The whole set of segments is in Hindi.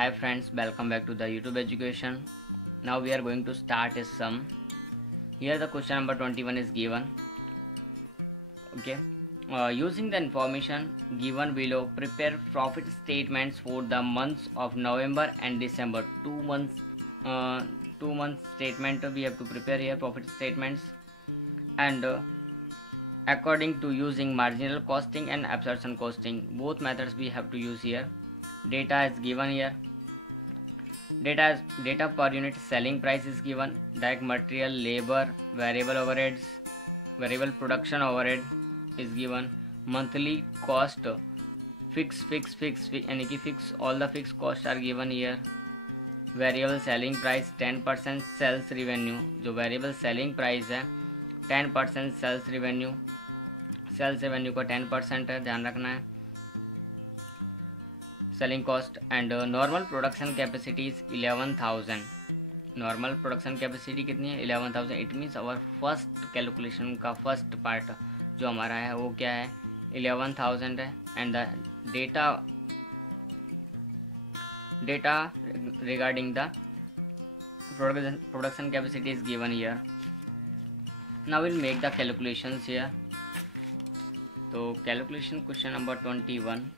Hi friends, welcome back to the YouTube education. Now we are going to start a sum. Here the question number 21 is given. Okay. Using the information given below, prepare profit statements for the months of November and December. 2 months, 2 months statement we have to prepare here profit statements, and according to using marginal costing and absorption costing. Both methods we have to use here. Data is given here. Data per unit selling price is given. Direct material, labor, variable overheads, variable production overhead is given. Monthly cost, fix यानी कि fix, all the fixed costs are given here. Variable selling price 10% sales revenue. जो variable selling price है 10% sales revenue का 10% है, ध्यान रखना है. Selling cost and normal production capacity is 11,000. Normal production capacity कितनी है 11,000. It means our first calculation का फर्स्ट पार्ट जो हमारा है वो क्या है 11,000 है. And the data regarding the production capacity is given here. Now will make the calculations here. तो calculation question number 21.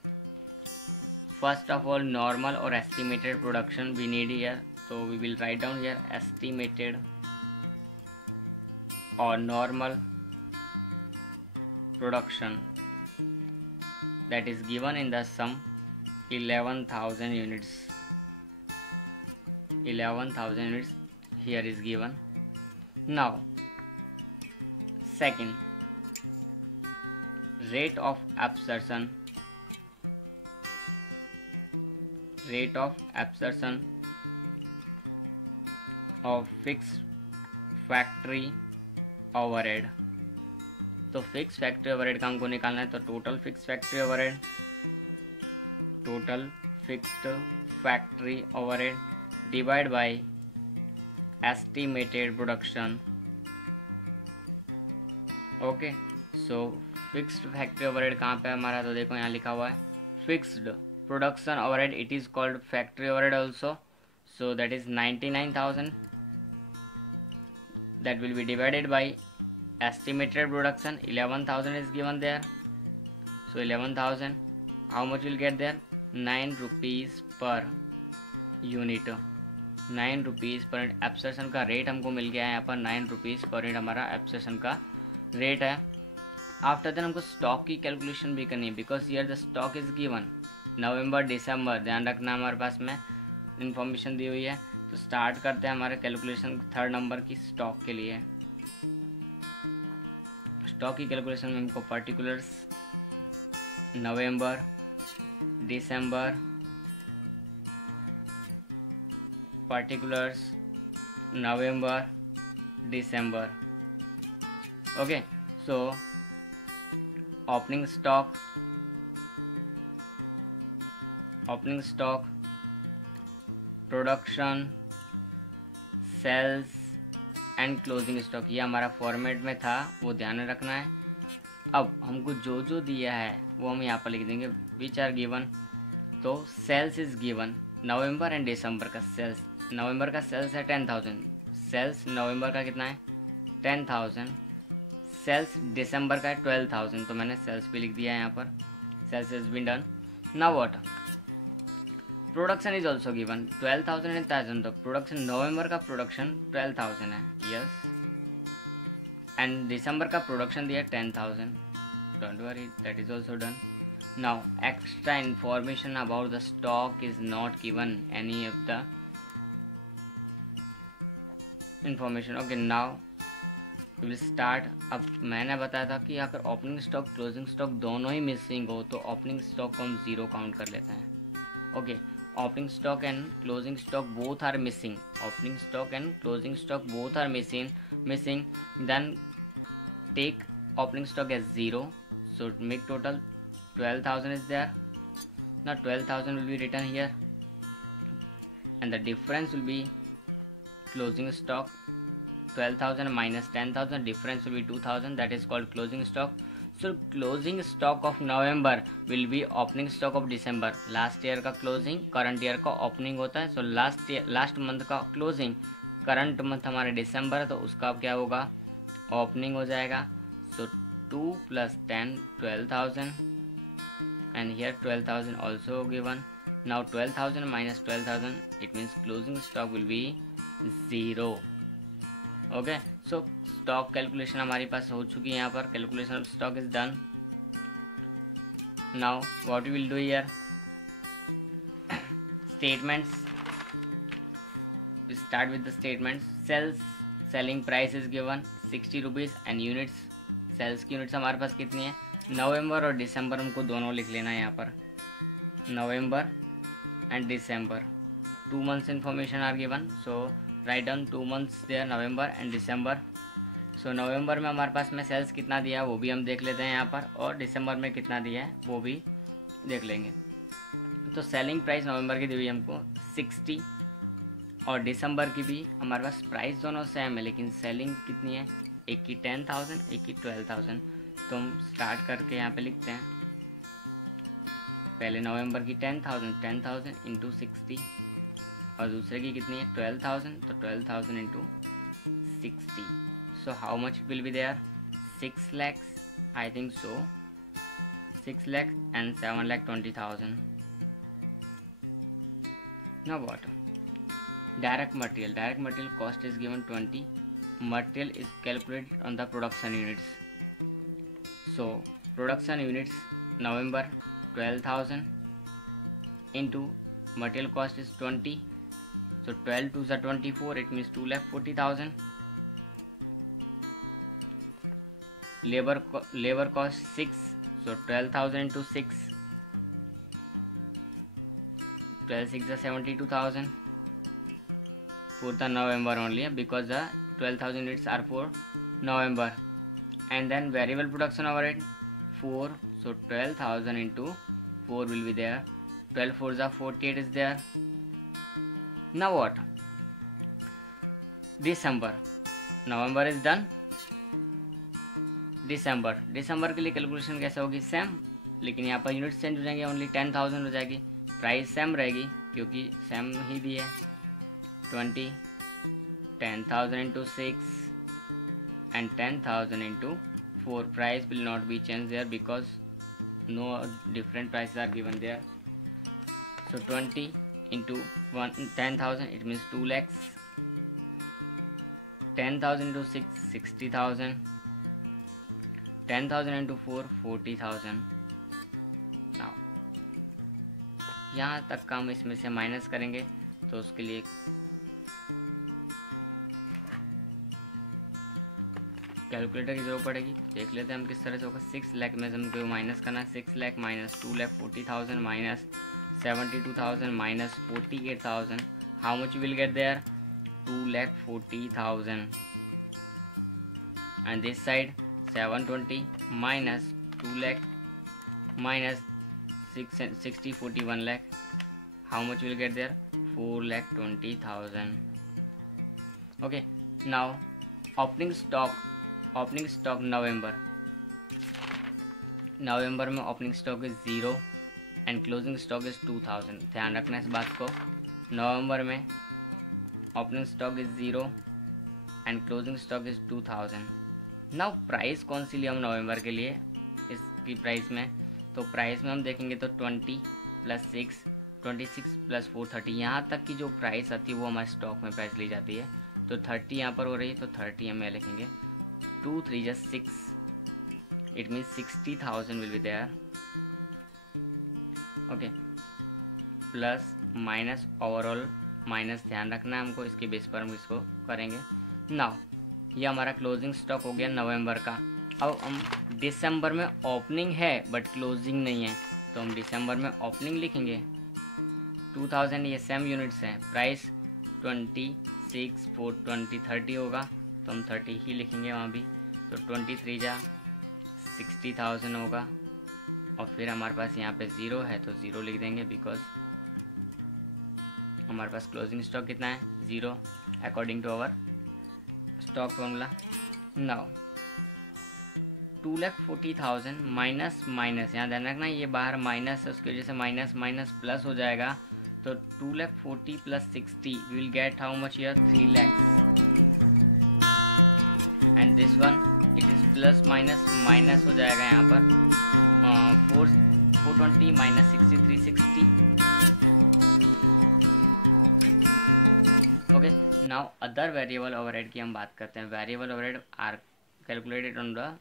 First of all, normal or estimated production we need here. So we will write down here estimated or normal production, that is given in the sum 11,000 units. 11,000 units here is given. Now second, rate of absorption of fixed factory overhead. तो फिक्स फैक्ट्री ओवरहेड का हमको निकालना है. तो total fix factory overhead divide by estimated production. Okay, so fixed factory overhead कहाँ पे हमारा, तो देखो यहाँ लिखा हुआ है fixed production overhead. It is called factory overhead also. So that is 99,000. That will be divided by estimated production. 11,000 is given there. So 11,000, how much will get there? 9 rupees per unit. 9 rupees per unit. Absorption का रेट हमको मिल गया है यहाँ पर 9 rupees per unit हमारा एब्सॉर्प्शन का रेट है. आफ्टर देन हमको स्टॉक की कैलकुलेशन भी करनी है because here the stock is given November December. ध्यान रखना हमारे पास में इंफॉर्मेशन दी हुई है. तो स्टार्ट करते हैं हमारे कैलकुलेशन थर्ड नंबर की स्टॉक के लिए. स्टॉक की कैलकुलेशन में हमको particulars November December, particulars November December. Okay, so opening stock, production, sales and closing stock. ये हमारा फॉर्मेट में था, वो ध्यान में रखना है. अब हमको जो दिया है वो हम यहाँ पर लिख देंगे विच आर गिवन. तो sales is given November and December का सेल्स. नवंबर का सेल्स है 10,000. सेल्स नवंबर का कितना है 10,000. सेल्स दिसंबर का है 12,000. तो मैंने सेल्स भी लिख दिया है यहाँ पर. Sales is been done. Now what, production is also given 12,000 and 1,000. तो प्रोडक्शन नवंबर का प्रोडक्शन 12,000 है. यस, एंड दिसंबर का प्रोडक्शन दिया 10,000. Don't worry, that is also done. Now extra information about the stock is not given any of the information. Okay, now we will start. अब मैंने बताया था कि अगर ओपनिंग स्टॉक क्लोजिंग स्टॉक दोनों ही मिसिंग हो तो ओपनिंग स्टॉक को हम 0 काउंट कर लेते हैं. Okay, opening stock and closing stock both are missing. Opening stock and closing stock both are missing. Then take opening stock as 0. So make total 12,000 is there. Now 12,000 will be written here, and the difference will be closing stock. 12,000 minus 10,000, difference will be 2,000. That is called closing stock. So closing stock of November will be opening stock of December. Last year का क्लोजिंग करंट ईयर का ओपनिंग होता है। सो लास्ट मंथ का क्लोजिंग करंट मंथ हमारे दिसंबर है, तो उसका अब क्या होगा, ओपनिंग हो जाएगा। सो 2 + 10 12,000 and here 12,000 also given. Now 12,000 minus 12,000, it means closing stock will be 0. Okay, so stock calculation हमारे पास हो चुकी है। यहाँ पर calculation of stock is done. Now what we will do here, statements. We start with the statements. Selling price is given 60 rupees and units, sales की यूनिट्स हमारे पास कितनी है, नवंबर और दिसंबर हमको दोनों लिख लेना है यहाँ पर। November and December, 2 months information are given, so write down 2 months there, November and December. So November में हमारे पास में सेल्स कितना दिया है वो भी हम देख लेते हैं यहाँ पर, और दिसंबर में कितना दिया है वो भी देख लेंगे। तो सेलिंग प्राइस नवंबर की दी हुई हमको 60 और दिसंबर की भी हमारे पास प्राइस दोनों सेम है, लेकिन सेलिंग कितनी है, एक की 10,000 एक की 12,000। तो हम स्टार्ट करके यहाँ पे लिखते हैं, पहले नवंबर की 10,000 इंटू 60 और दूसरे की कितनी है 12,000, तो 12,000 into 60। So how much will be there, 6 lakhs, I think so 6 lakh and 7,20,000। Now what? Direct material cost is given 20. Material is calculated on the production units. So production units November 12,000 into material cost is 20. So 12 2s are 24. It means 2,40,000. Labor cost 6. So 12,000 into 6. 12 6 are 72,000 for the November only, because the 12,000 units are for November. And then variable production overhead 4, so 12,000 into 4 will be there, 12 4s are 48 is there. Now what, December, November is done, दिसंबर के लिए कैलकुलेशन कैसे होगी, सेम, लेकिन यहाँ पर यूनिट चेंज हो जाएंगे, ओनली 10,000 हो जाएगी, प्राइस सेम रहेगी क्योंकि सेम ही दी है, 20, 10,000 into 6 and 10,000 into 4. Price will not be changed there because no different prices are given there. So 20 into 10,000, it means 2 lakhs. 10,000 into 6, 60,000. 10,000 into 4, 40,000. Now यहाँ तक का हम इसमें से माइनस करेंगे, तो उसके लिए कैलकुलेटर की जरूरत पड़ेगी। देख लेते हैं हम किस तरह से होगा। 6 लाख में हमको माइनस करना है, 6 lakh minus 2,40,000 minus 72,000 minus 48,000, how much will get there, 2,40,000। And this side 720 माइनस 2 lakh minus 60 41 lakh, how much will get there, 4,20,000. Okay, now opening stock नवंबर में opening stock is 0 and closing stock is 2,000। ध्यान रखना इस बात को, नवंबर में opening stock is 0 and closing stock is 2,000। Now price कौन सी ली हम नवंबर के लिए इसकी प्राइस में, तो प्राइस में हम देखेंगे तो 20 + 6, 26 + 4 30, यहाँ तक की जो प्राइस आती है वो हमारे स्टॉक में प्राइस ली जाती है। तो 30 यहाँ पर हो रही है, तो 30 हम लिखेंगे, 2 3 just 6, it means 60,000 will be there. Okay, plus minus overall minus, ध्यान रखना है हमको, इसके बेस पर हम इसको करेंगे। नाउ ये हमारा क्लोजिंग स्टॉक हो गया नवंबर का। अब हम दिसंबर में ओपनिंग है बट क्लोजिंग नहीं है, तो हम दिसंबर में ओपनिंग लिखेंगे 2,000, ये सेम यूनिट्स हैं, प्राइस 26 4 20 30 होगा, तो हम 30 ही लिखेंगे वहाँ भी। तो 23 जा 60,000 होगा, और फिर हमारे पास यहाँ पे 0 है तो 0 लिख देंगे, बिकॉज हमारे पास क्लोजिंग स्टॉक कितना है, 0 according to our stock formula. Now 2,40,000 minus minus, यहाँ ध्यान रखना ये बाहर माइनस है, उसकी वजह से माइनस माइनस प्लस हो जाएगा। तो 2,40,000 plus 60 we will get how much here 3 lakhs, and this one it is plus minus minus हो जाएगा यहाँ पर 420 minus 60 360। Okay, now other variable overhead की हम बात करते हैं। Variable overhead are calculated on the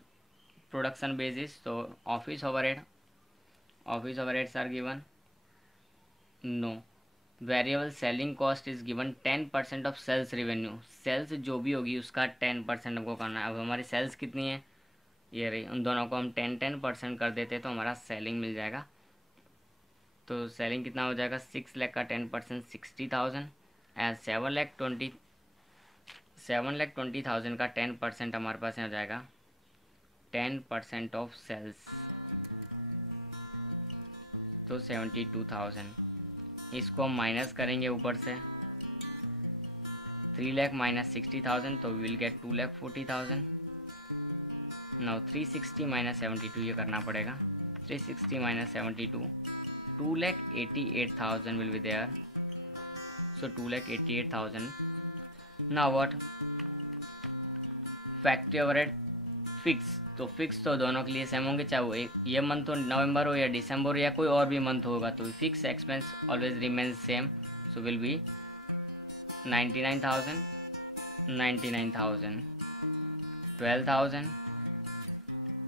production basis. तो office overheads are given, no. Variable selling cost is given 10% of sales revenue, sales जो भी होगी उसका 10% हमको करना है। अब हमारी सेल्स कितनी है, ये रही, उन दोनों को हम 10% कर देते तो हमारा सेलिंग मिल जाएगा। तो सेलिंग कितना हो जाएगा, 6 लाख का 10% 60,000 एज 7,20,000 का 10% हमारे पास हो जाएगा 10% ऑफ सेल्स, तो 72,000। इसको हम माइनस करेंगे ऊपर से, 3 लाख माइनस 60,000 तो विल गेट 2,40,000। नाउ 360 माइनस 72 ये करना पड़ेगा, 360 minus 72 2,88,000 will be there, so 2,88,000। Now what, factory overhead fix, तो फिक्स तो दोनों के लिए सेम होंगे, चाहे वो ये मंथ हो नवंबर हो या दिसंबर हो या कोई और भी मंथ होगा, तो fix expense always remains same, so will be 99,000 99,000 12,000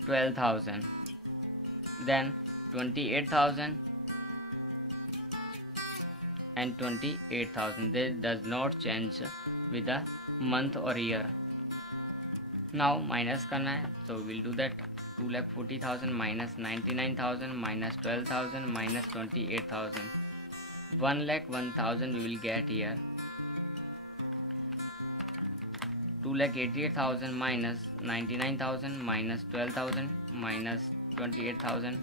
12,000 then 28,000 and 28,000. This does not change with the month or year. Now minus करना है, so we'll do that. 2,40,000 minus 99,000 minus 12,000 minus 28,000, 1,01,000 we will get here. 2,88,000 minus 99,000 minus 12,000 minus 28,000.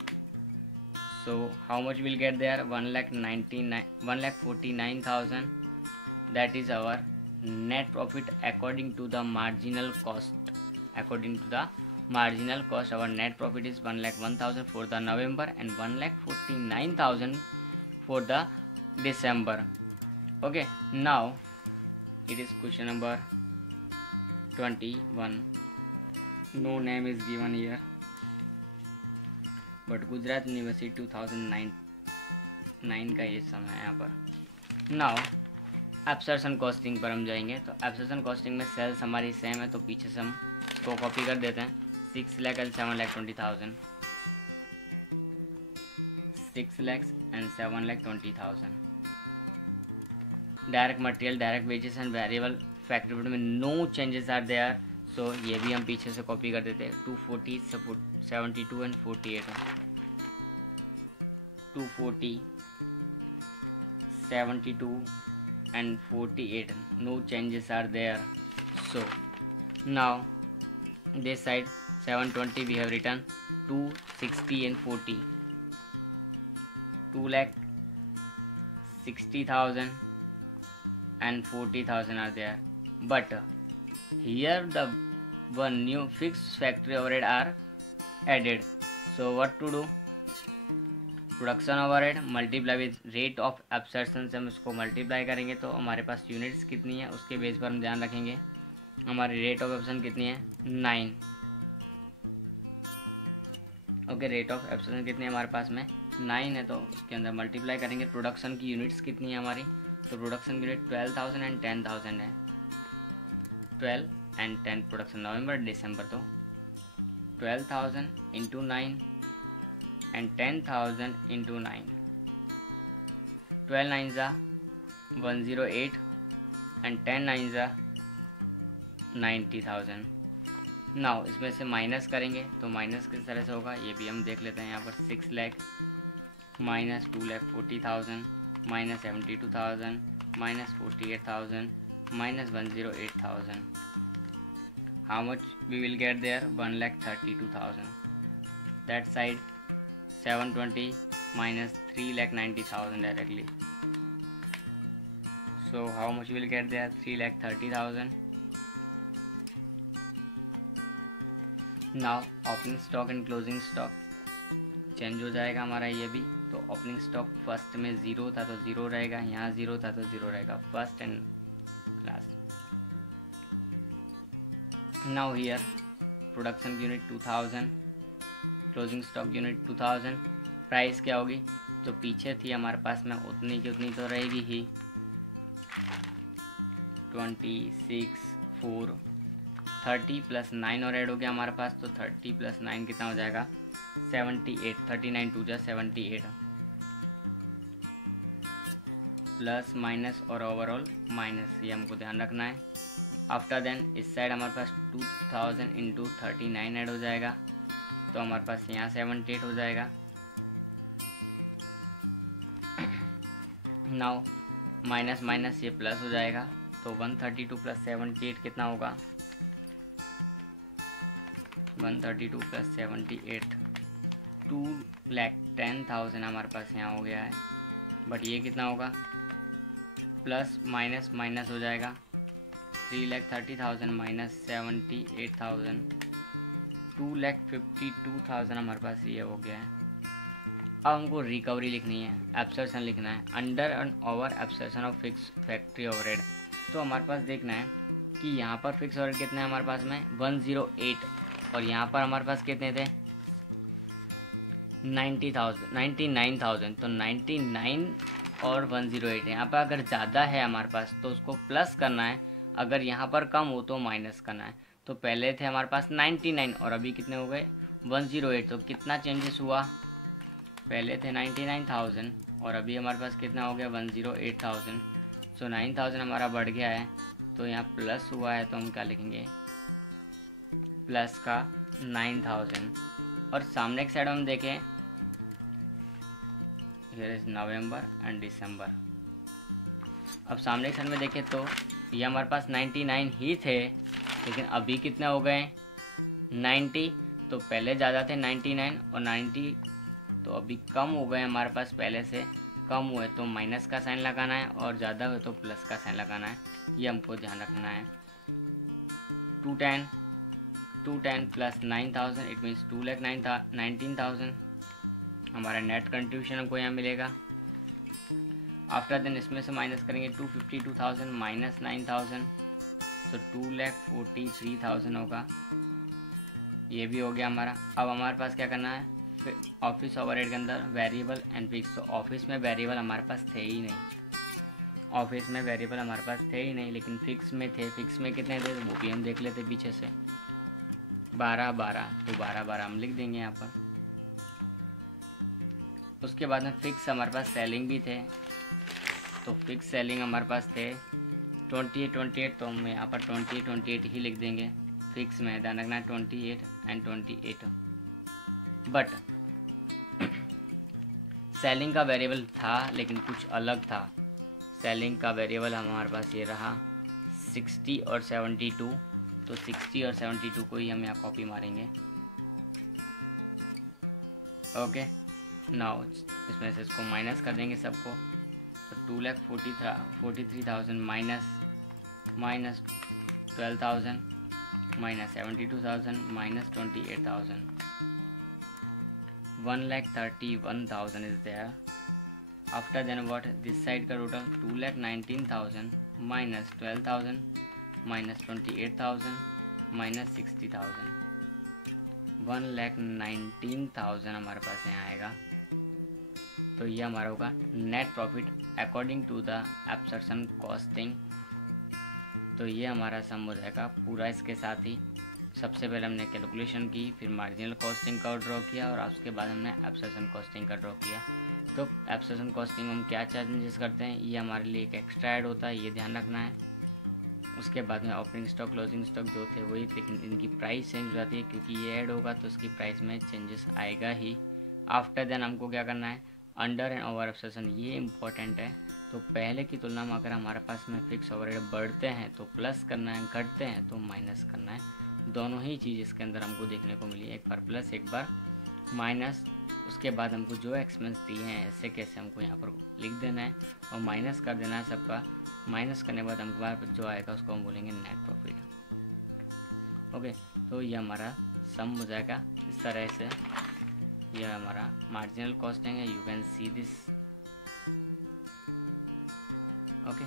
So how much we'll get there, 1,49,000. That is our net profit according to the marginal cost. According to the marginal cost, our net profit is 1,01,000 for the November and 1,49,000 for the December. Okay, now it is question number 21. No name is given here, but Gujarat University 2009 का ये समय है यहाँ पर। Now एब्सर्शन कॉस्टिंग पर हम जाएंगे। तो एब्सर्शन कॉस्टिंग में सेल्स हमारी सेम है, तो पीछे से हम इसको कॉपी कर देते हैं। 6 lakh and 7,20,000, 6 lakh and 7,20,000। Direct material, direct wages and variable factory में नो चेंजेस आर देयर, सो ये भी हम पीछे से कॉपी कर देते हैं। 240 72 and 48, 240 72 and 48, no changes are there. So now this side 720 we have written, 260 and 40, 2,60,000 and 40,000 are there, but here the one new fixed factory overhead are added. So what to do, production overhead multiply with rate of absorption से हम इसको मल्टीप्लाई करेंगे, तो हमारे पास यूनिट्स कितनी है उसके बेस पर हम ध्यान रखेंगे। हमारी रेट ऑफ एब्सर्शन कितनी है, 9। ओके, रेट ऑफ एब्सर्शन कितनी है हमारे पास में 9 है, तो उसके अंदर मल्टीप्लाई करेंगे। प्रोडक्शन की यूनिट्स कितनी है हमारी, तो प्रोडक्शन की यूनिट 12,000 एंड 10,000 है। 12 एंड 10 प्रोडक्शन नवंबर दिसंबर, तो 12,000 into 9 and 10,000 into 9, 12 9s are 108 and 10 9s are 90,000। Now इसमें से माइनस करेंगे, तो माइनस किस तरह से होगा ये भी हम देख लेते हैं। यहाँ पर 6 lakh minus 2,40,000 minus 72,000 minus 48,000 minus 108,000, how much we will get there, 1,32,000। That side 720 minus 3,90,000 directly. So how much will get there, 3,30,000 now opening stock and closing stock change हो जाएगा हमारा ये भी। तो ओपनिंग स्टॉक फर्स्ट में 0 था तो 0 रहेगा, यहाँ 0 था तो 0 रहेगा, first and last. Now here production unit 2000, closing stock unit 2000। Price क्या होगी, जो पीछे थी हमारे पास में उतनी की उतनी तो रहेगी ही, 26,4 30 + 9 और ऐड हो गया हमारे पास, तो 30 + 9 कितना हो जाएगा 78, 39 2 जा 78, प्लस माइनस और ओवरऑल माइनस, ये हमको ध्यान रखना है। आफ्टर देन इस साइड हमारे पास 2000 × 39 ऐड हो जाएगा, तो हमारे पास यहाँ 78 हो जाएगा। नाउ माइनस माइनस ये प्लस हो जाएगा, तो 132 + 78 कितना होगा 132 + 78 2,10,000 हमारे पास यहाँ हो गया है। बट ये कितना होगा, प्लस माइनस माइनस हो जाएगा, 3,30,000 - 78,000 2,52,000 हमारे पास ये हो गया है। अब हमको रिकवरी लिखनी है, एब्सॉर्प्शन लिखना है, under and over absorption of fix factory overhead. तो हमारे पास देखना है कि यहाँ पर फिक्स ओवरहेड कितने हैं हमारे पास में 108, और यहाँ पर हमारे पास कितने थे 99,000, तो 99 और 108 है। यहाँ पर अगर ज़्यादा है हमारे पास तो उसको प्लस करना है, अगर यहाँ पर कम हो तो माइनस करना है। तो पहले थे हमारे पास 99 और अभी कितने हो गए 108, तो कितना चेंजेस हुआ, पहले थे 99,000 और अभी हमारे पास कितना हो गया 108,000, सो 9,000 हमारा बढ़ गया है। तो यहाँ प्लस हुआ है तो हम क्या लिखेंगे प्लस का 9,000। और सामने की साइड हम देखें, हियर इज नवंबर एंड दिसंबर। अब सामने की साइड में देखें तो ये हमारे पास 99 ही थे, लेकिन अभी कितने हो गए 90, तो पहले ज़्यादा थे 99 और 90, तो अभी कम हो गए हमारे पास, पहले से कम हुए तो माइनस का साइन लगाना है और ज़्यादा हुए तो प्लस का साइन लगाना है, ये हमको ध्यान रखना है। 210 + 9,000 इट मीन्स 2,19,000 हमारा नेट कंट्रीब्यूशन हमको यहाँ मिलेगा। आफ्टर देन इसमें से माइनस करेंगे 252,000 - 9,000, तो 2,43,000 होगा, ये भी हो गया हमारा। अब हमारे पास क्या करना है, फिर ऑफिस ओवरहेड के अंदर वेरिएबल एंड फिक्स। तो ऑफिस में वेरिएबल हमारे पास थे ही नहीं, ऑफिस में वेरिएबल हमारे पास थे ही नहीं, लेकिन फिक्स में थे। फिक्स में कितने थे तो वो भी हम देख लेते पीछे से, 12 तो 12 हम लिख देंगे यहाँ पर। उसके बाद में फिक्स हमारे पास सेलिंग भी थे, तो फिक्स सेलिंग हमारे पास थे 28 तो हम यहाँ पर 28 ही लिख देंगे। फिक्स में ध्यान रखना 28 एंड 28। बट सेलिंग का वेरिएबल था लेकिन कुछ अलग था। सेलिंग का वेरिएबल हमारे पास ये रहा 60 और 72, तो 60 और 72 को ही हम यहाँ कॉपी मारेंगे। ओके, नाउ इसमें से इसको माइनस कर देंगे सबको, तो 2,43,000 minus 12,000 -72,000 -28,000, 1,31,000 is there. After then what, this side का total 2,19,000 -12,000 -28,000 -60,000, 1,19,000 हमारे पास यहाँ आएगा। तो ये हमारा होगा net profit according to the absorption costing. तो ये हमारा सम हो जाएगा पूरा। इसके साथ ही सबसे पहले हमने कैलकुलेशन की, फिर मार्जिनल कॉस्टिंग का ड्रॉ किया और उसके बाद हमने एब्सॉर्प्शन कॉस्टिंग का ड्रॉ किया। तो एब्सॉर्प्शन कॉस्टिंग में हम क्या चेंजेस करते हैं, ये हमारे लिए एक एक्स्ट्रा ऐड होता है, ये ध्यान रखना है। उसके बाद में ओपनिंग स्टॉक क्लोजिंग स्टॉक जो थे वही, लेकिन इनकी प्राइस चेंज हो जाती है क्योंकि ये ऐड होगा तो उसकी प्राइस में चेंजेस आएगा ही। आफ्टर देन हमको क्या करना है, अंडर एंड ओवर एब्सॉर्प्शन, ये इम्पोर्टेंट है। तो पहले की तुलना में अगर हमारे पास में फिक्स ओवरहेड बढ़ते हैं तो प्लस करना है, घटते हैं तो माइनस करना है। दोनों ही चीज़ इसके अंदर हमको देखने को मिली, एक बार प्लस एक बार माइनस। उसके बाद हमको जो एक्सपेंस दिए हैं ऐसे कैसे हमको यहाँ पर लिख देना है और माइनस कर देना है सबका। माइनस करने के बाद हमको जो आएगा उसको हम बोलेंगे नेट प्रॉफिट। ओके, तो ये हमारा सम हो जाएगा इस तरह से। यह हमारा मार्जिनल कॉस्टिंग है, you can see this. Okay,